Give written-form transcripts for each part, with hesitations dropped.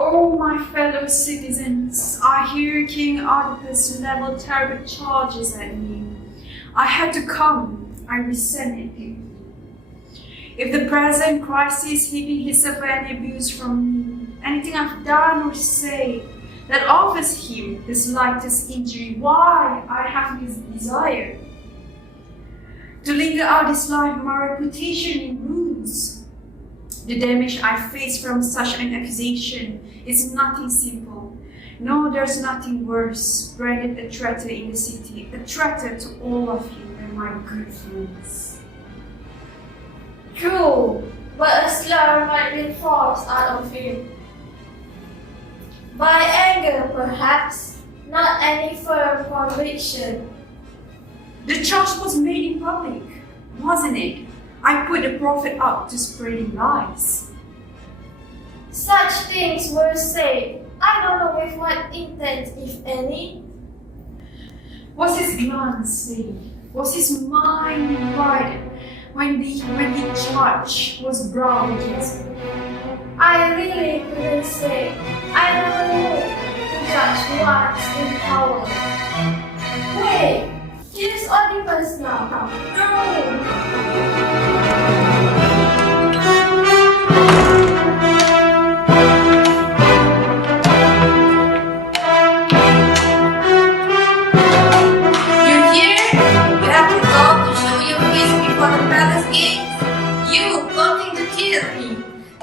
Oh, my fellow citizens, I hear King Oedipus leveled terrible charges at me. I had to come. I resented him. If the present crisis heaping himself any abuse from me, anything I've done or said that offers him the slightest injury, why I have his desire to linger out this life, my reputation in ruins. The damage I face from such an accusation is nothing simple. No, there's nothing worse. Branded a traitor in the city, a traitor to all of you and my good friends. True, but a slur might be forced out of him. By anger, perhaps, not any firm conviction. The charge was made in public, wasn't it? I put the prophet up to spreading lies. Such things were said. I don't know with what intent, if any. Was his glance steady? Was his mind divided when the charge was brought against him? I really couldn't say. I never knew to judge one's in power. Wait, here's Oedipus now. No!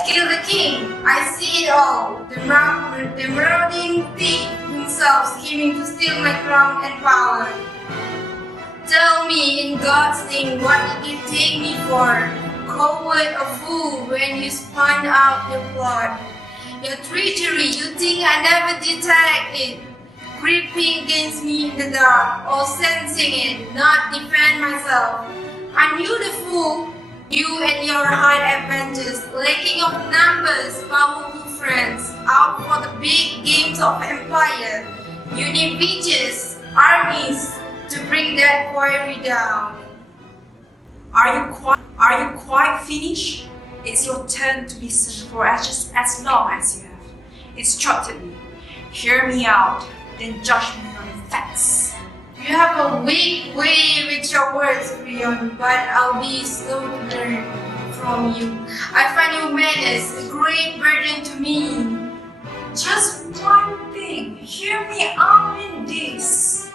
Kill the king, I see it all. The marauding thief himself scheming to steal my crown and power. Tell me, in God's name, what did you take me for? Coward or fool when you spun out your plot? Your treachery, you think I never detect it? Creeping against me in the dark, or sensing it, not defend myself. I knew the fool. You and your high adventures, lacking of numbers, powerful friends, out for the big games of empire. You need beaches, armies, to bring that quarry down. Are you quite finished? It's your turn to be searched for just as long as you have instructed me. Hear me out, then judge me on the facts. You have a weak way with your words, Rion, but I'll be slow to learn from you. I find your manners a great burden to me. Just one thing, hear me out in this.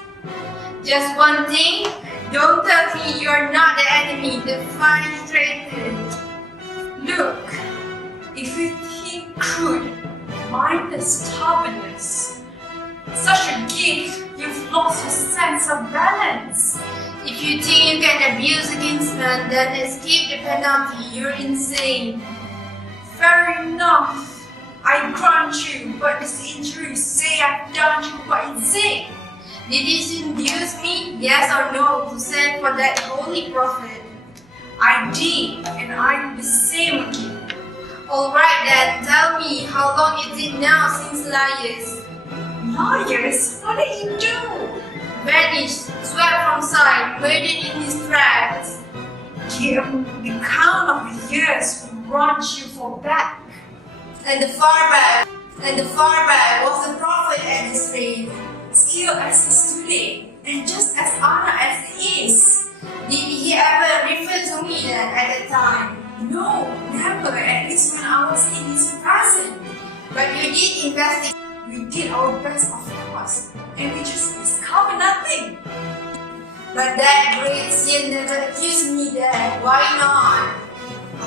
Just one thing? Don't tell me you're not the enemy, the fine traitor. Look, if you think crude, mindless stubbornness, such a gift, you've lost your sense of balance. If you think you can abuse against man, then escape the penalty. You're insane. Fair enough. I grant you, but this injury say I've done you quite insane. Did you induce me, yes or no, to send for that holy prophet? I did, and I do the same again. Alright then, tell me, how long is it now since Liars? Liars? What did you do? Vanished, swept from sight, murdered in his tracks. Give the count of the years will run you for back. And the far back was the prophet at his grave. Still as he is today, and just as honor as he is. Did he ever refer to me then at that time? No, never, at least when I was in his presence. But you did investigate. We did our best, of course, and we just discovered nothing. But that great sin never accused me then. Why not?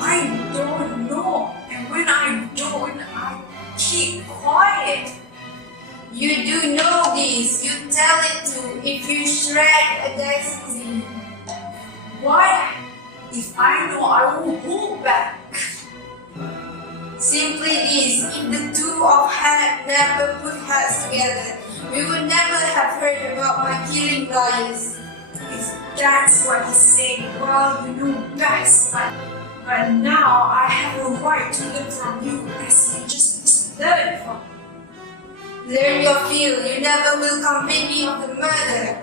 I don't know, and when I don't, I keep quiet. You do know this. You tell it to if you shred a destiny. What? If I know, I will hold back. Simply this, if the two of had never put heads together, we would never have heard about my killing Liars. If that's what he's saying, well, you know best. But now I have a right to learn from you as you just learned from. Learn your field, you never will convict me of the murder.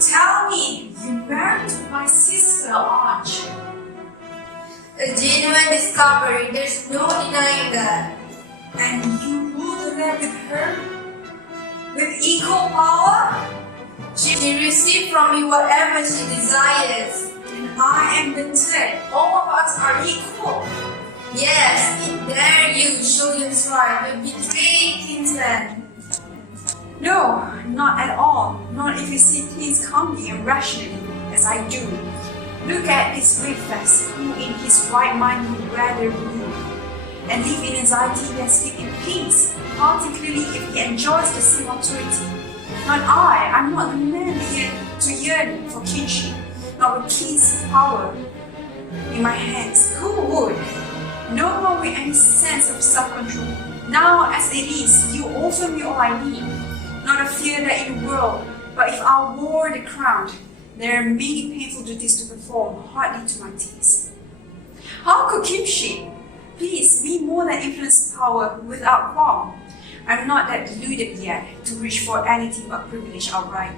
Tell me, you married my sister, aren't you? A genuine discovery, there's no denying that. And you with her? With equal power? She receives from me whatever she desires. And I am the third. All of us are equal. Yes, there you show your strife, you betray kinsman. No, not at all. Not if you see things calmly and rationally, as I do. Look at this Wayfast, who in his right mind would rather rule and live in anxiety than sleep in peace, particularly if he enjoys the same authority. Not I. I'm not the man to yearn for kinship, not with king's power in my hands. Who would? No one with any sense of self-control. Now, as it is, you offer me all I need. Not a fear that in the world, but if I wore the crown, there are many painful duties to perform, hardly to my taste. How could kinship, please, be more than influence power without qualm? I'm not that deluded yet to reach for anything but privilege outright,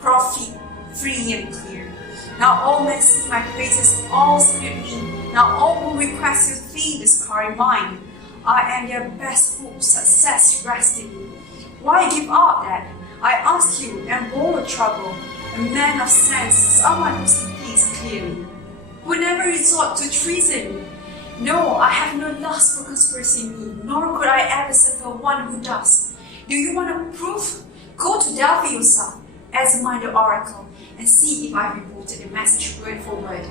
profit, free and clear. Now all men sing my praises, all salute me. Now all will request your favors are in mine. I am their best hope, success rests in me. Why give up that? I ask you, and borrow trouble, a man of sense, someone who sees clearly, who never resort to treason. No, I have no lust for conspiracy in me, nor could I ever suffer one who does. Do you want a proof? Go to Delphi yourself, examine the oracle, and see if I reported the message word for word.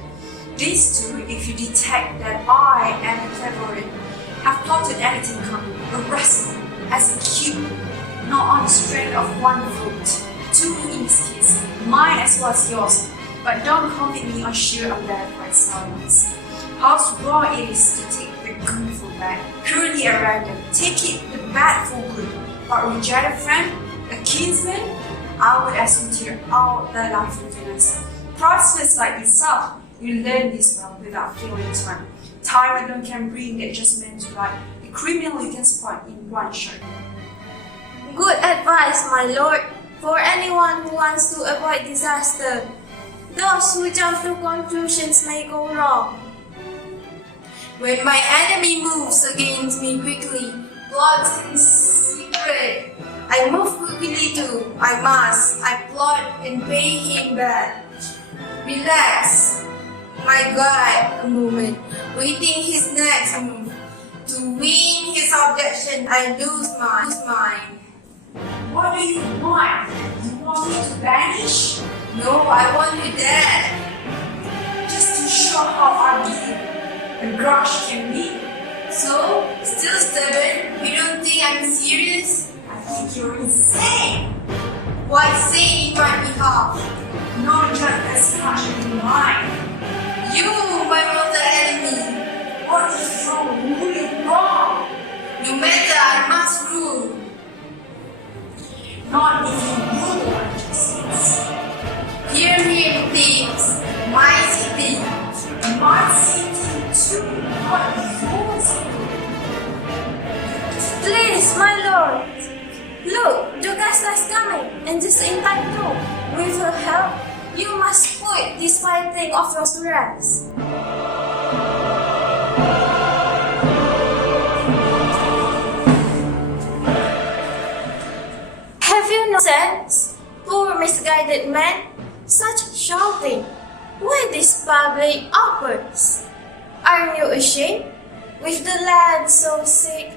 These two, if you detect that I am a cleverer, have plotted anything coming, arrest me, execute, not on the strength of one vote, two in this case, mine as well as yours, but don't convict me on sheer unverified silence. How wrong it is to take the good for bad, purely a random, take it the bad for good, but reject a friend, a kinsman, I would assume tear out the life influence. Priceless like itself, you learn this well without feeling time. Time alone can bring the adjustment to life. The criminal you can spot in one shot. Good advice, my lord, for anyone who wants to avoid disaster. Those who jump to conclusions may go wrong. When my enemy moves against me quickly, plots in secret, I move quickly too. I plot and pay him back. Relax, my God, a moment, waiting his next move. To win his objection, I lose mine. What do you want? You want me to vanish? No, I want you dead. Just to show how ugly a grudge can be. So, still stubborn? You don't think I'm serious? I think you're insane. Why say in my behalf? Not just as much as mine. You, my mortal enemy. What is wrong? Who is wrong? No matter, I must rule. Not if you rule righteousness. Hear him, thieves. My city. My city too. What yours? Please, my lord. Look, Jocasta is coming, and just in time too. With her help, you must quit this fighting of your Rex. Have you no sense? Poor misguided man, such shouting. Why this public outbursts? Aren't you ashamed? With the lad so sick,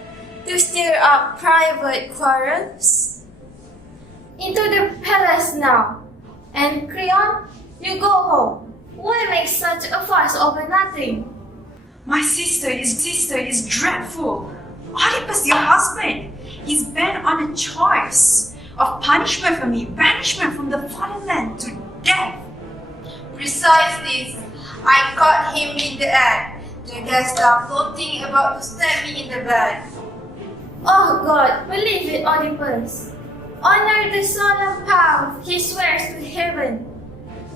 to stir up private quarrels? Into the palace now. And Creon, you go home. Why make such a fuss over nothing? My sister is dreadful. Oedipus, your husband, he's bent on a choice of punishment for me, banishment from the fatherland to death. Precisely, I caught him in the act. Jocasta floating about to stab me in the back. Oh God, believe it, Oedipus. Honor the solemn vow he swears to heaven.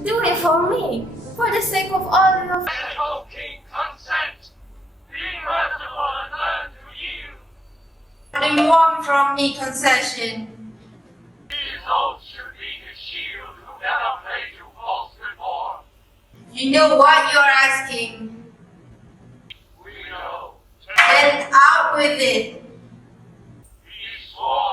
Do it for me, for the sake of all your... O king, consent. Be merciful and learn to yield. What do you want from me, concession? These oaths should be his shield who never played you false before. You know what you're asking. We know. Then out with it. He swore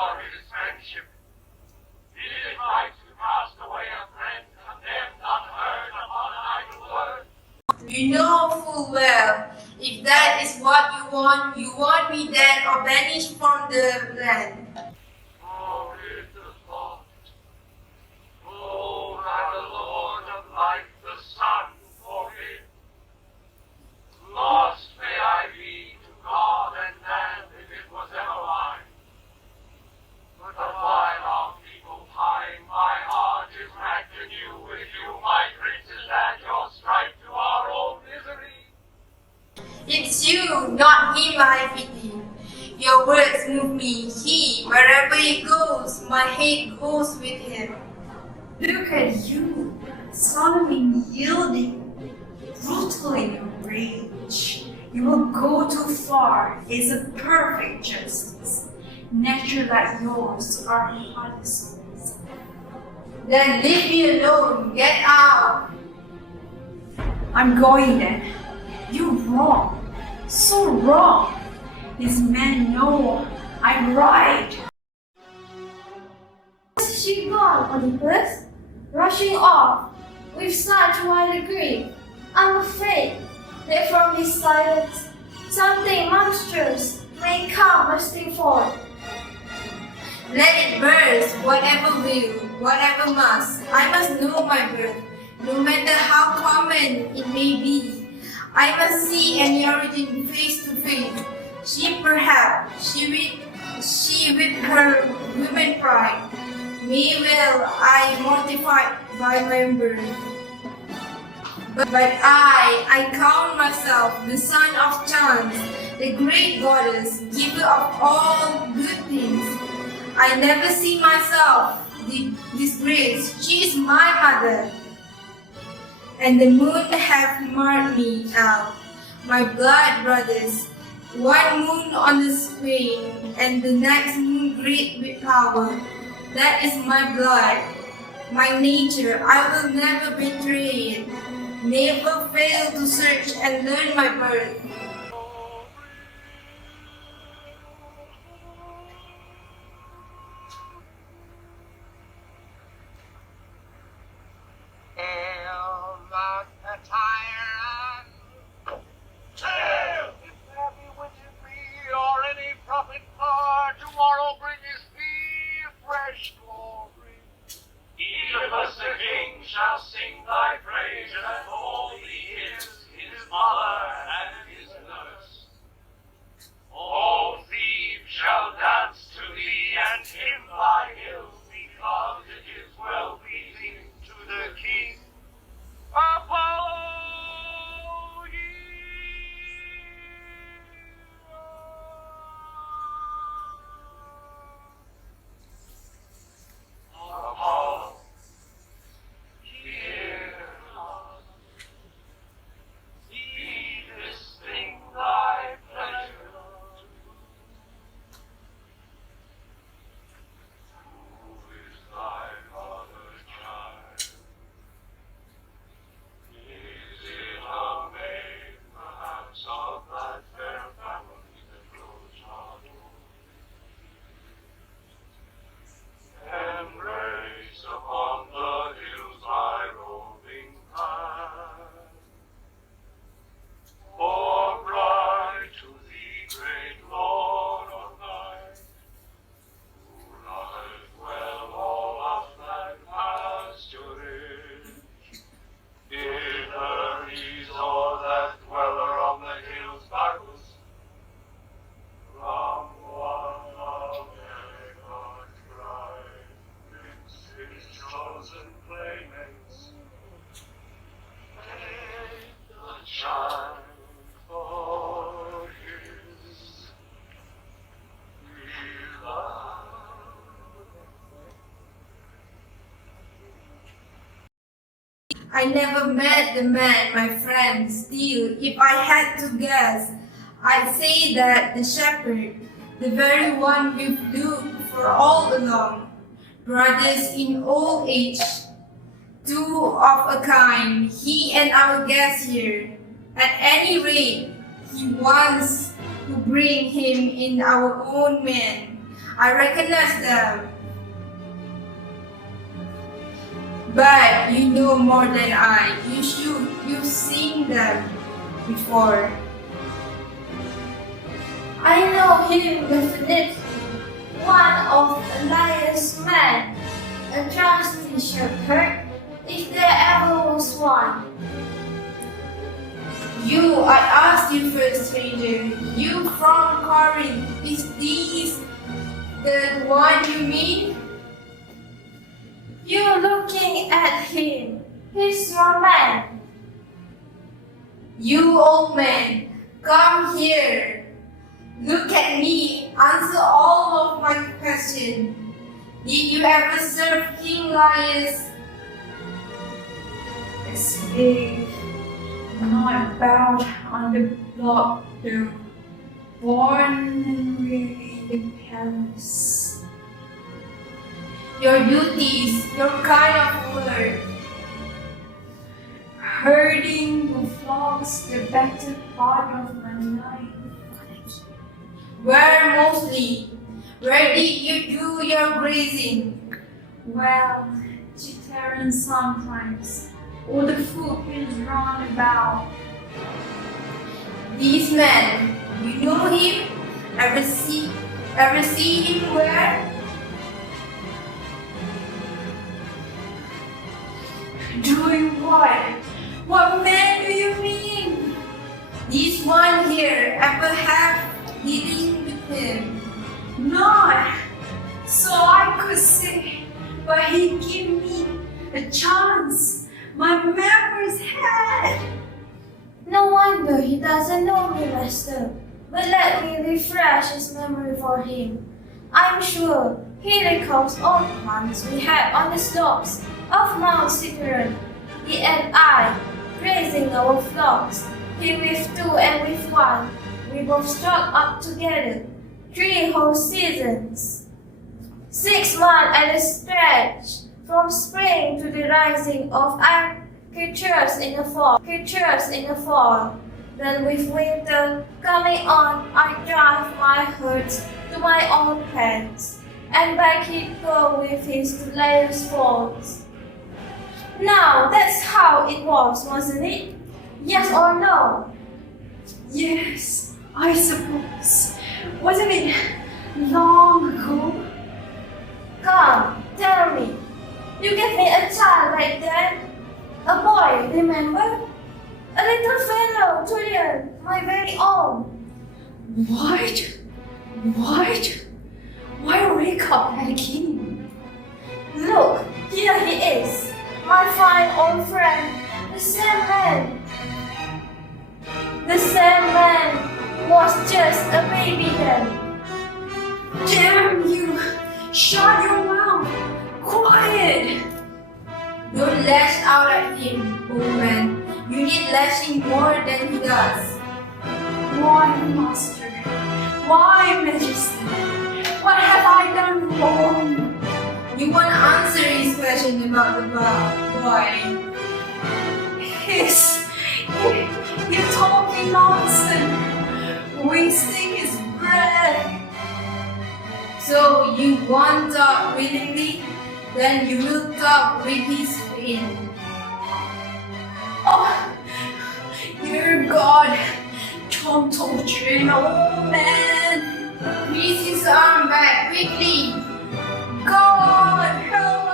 you want me dead or banished from the land. Oh, is the thought. Oh, that the Lord of light, the sun, forbid. Lost may I be to God and man if it was ever mine. But while our people pine, my heart is wrapped in you with you, my princes, and your strife to our own misery. It's you, not him I pity. Your words move me. He, wherever he goes, my hate goes with him. Look at you, suddenly yielding, brutal in your rage. You will go too far. It's a perfect justice. Nature like yours are heartless. Then leave me alone. Get out. I'm going then. You're wrong. So wrong. These men know I'm right. Where's she gone, Oedipus? Rushing off with such wide grief. I'm afraid that from his silence something monstrous may come bursting forth. Let it burst, whatever will, whatever must. I must know my birth, no matter how common it may be. I must see any origin face to face. She perhaps, she with her woman pride, may well I mortified by my birth. But I count myself the son of chance, the great goddess, giver of all good things. I never see myself disgraced. She is my mother. And the moon hath marked me out, my blood brothers. One moon on the swing, and the next moon great with power. That is my blood, my nature. I will never betray it. Never fail to search and learn my birth. Hail the tyrant! Hail! If there be witch in me, or any prophet far, tomorrow bringeth thee fresh glory. Oedipus the king shall sing thy praise, and holy is his mother and his nurse. All Thebes shall dance to thee, and hymn thy hills, because it is well pleasing to the king. Apollo, Apollo, hear us. Be this thing thy pleasure. Who is thy mother, child? Is it a maid, perhaps, of that fair family that grows hard? Embrace upon the hills thy roving path. For bride to thee, great Lord of night, who loveth well all of that pasturage. If her ease or that dweller on the hills backward, from one of Eric bride, mix his chosen playmates, take the child for his beloved. I never met the man, my friend. Still, if I had to guess, I'd say that the shepherd, the very one we've looked for all along, brothers in old age, two of a kind, he and our guest here. At any rate, he wants to bring him in our own men. I recognize them. But you know more than I. You've seen them before. I know him definitely. One of the lion's men. A trusty shepherd, if there ever was one. I asked you first, stranger. You from Corinth. Is this the one you mean? You're looking at him. He's your man. You old man, come here. Look at me. Answer all of my questions. Did you ever serve King Lions? A slave, not bound on the block though, born and reared in the palace. Your duties, your kind of work. Herding the flocks the better part of my life. Where mostly? Where did you do your grazing? Well, Chitaran sometimes, or the footprints round about. This man, you know him? Ever see him where? Doing what? What man do you mean? This one here, ever have dealing with him? Not so I could say, but he gave me a chance. My memory's head. No wonder he doesn't know me, Master. But let me refresh his memory for him. I'm sure he recalls all the times we had on the slopes of Mount Citron. He and I, grazing our flocks. He with two and with one. We both struck up together. 3 whole seasons. 6 months at a stretch, from spring to the rising of creatures in the fall. Then with winter coming on, I drive my herds to my own pens, and back he'd go with his to layers falls. Now that's how it was, wasn't it? Yes or no? Yes, I suppose. Wasn't it long ago? Come, tell me. You gave me a child right then. A boy, remember? A little fellow, Julian, my very own. What? What? Why wake up that king? Look, here he is, my fine old friend, the same man. The same man was just a baby then. Damn you! Shut your mouth! Quiet! Don't lash out at him, old man. You need lashing more than he does. Why, master? Why, majesty? What have I done wrong? You want to answer his question about the boy. You're talking nonsense, wasting his breath. So you won't talk willingly? Then you will talk with his friend. Oh, dear God, don't torture an old man. Twist his arm back quickly. God, help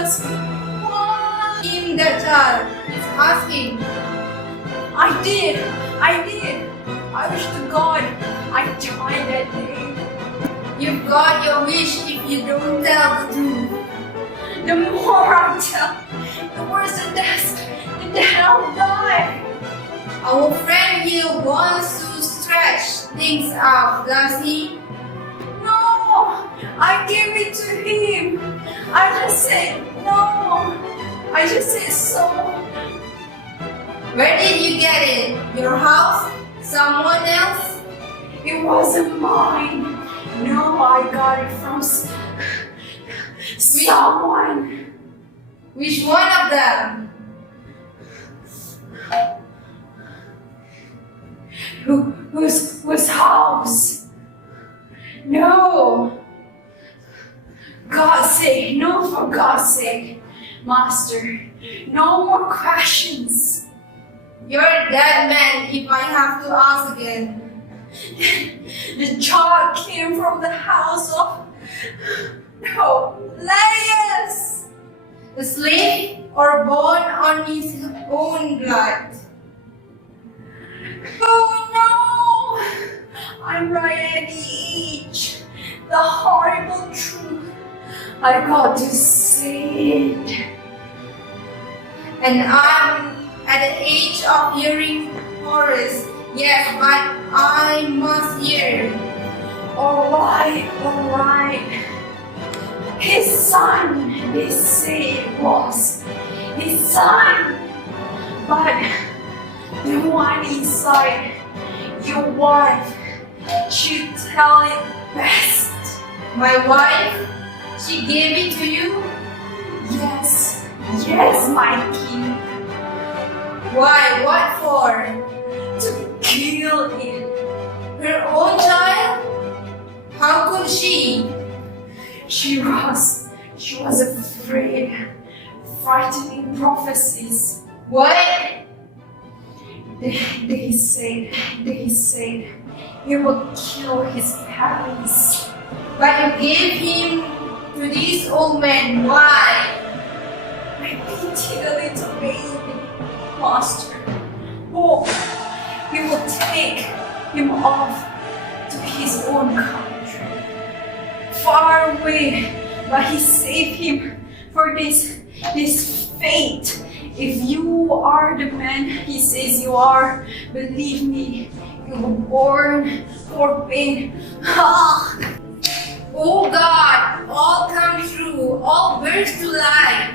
us! Why? Him that child is asking. I did. I wish to God I died that day. You've got your wish if you don't tell the truth. The more I tell, the worse the death I'll die. Our friend here wants to stretch things out, does he? No, I gave it to him. I just said no. I just said so. Where did you get it? Your house? Someone else? It wasn't mine. No, I got it from someone. Which one of them? Whose house? No. God's sake, no, for God's sake, Master, no more questions. You're a dead man if I have to ask again. The child came from the house of Laius. A slave or born on his own blood? Oh no! I'm right at the age. The horrible truth. I got to say it. And I'm at the age of hearing horrors. Yes, but I must hear. Alright. His son, they say it was. His son. But the one inside, your wife, should tell it best. My wife? She gave it to you? Yes, my king. Why? What for? To kill it. Her own child? How could she? She was afraid. Frightening prophecies. What? They said he will kill his parents. But you gave him to this old man. Why? I pity the little baby, master. Oh, he will take him off to his own country, far away. But he saved him for this fate. If you are the man he says you are, believe me, you were born for pain. Oh God, all come true, all burst to life.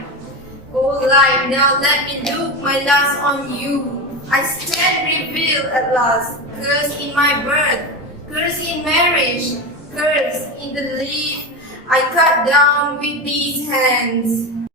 Oh light, now let me look my last on you. I stand revealed at last, cursed in my birth, cursed in marriage, cursed in the leaf I cut down with these hands.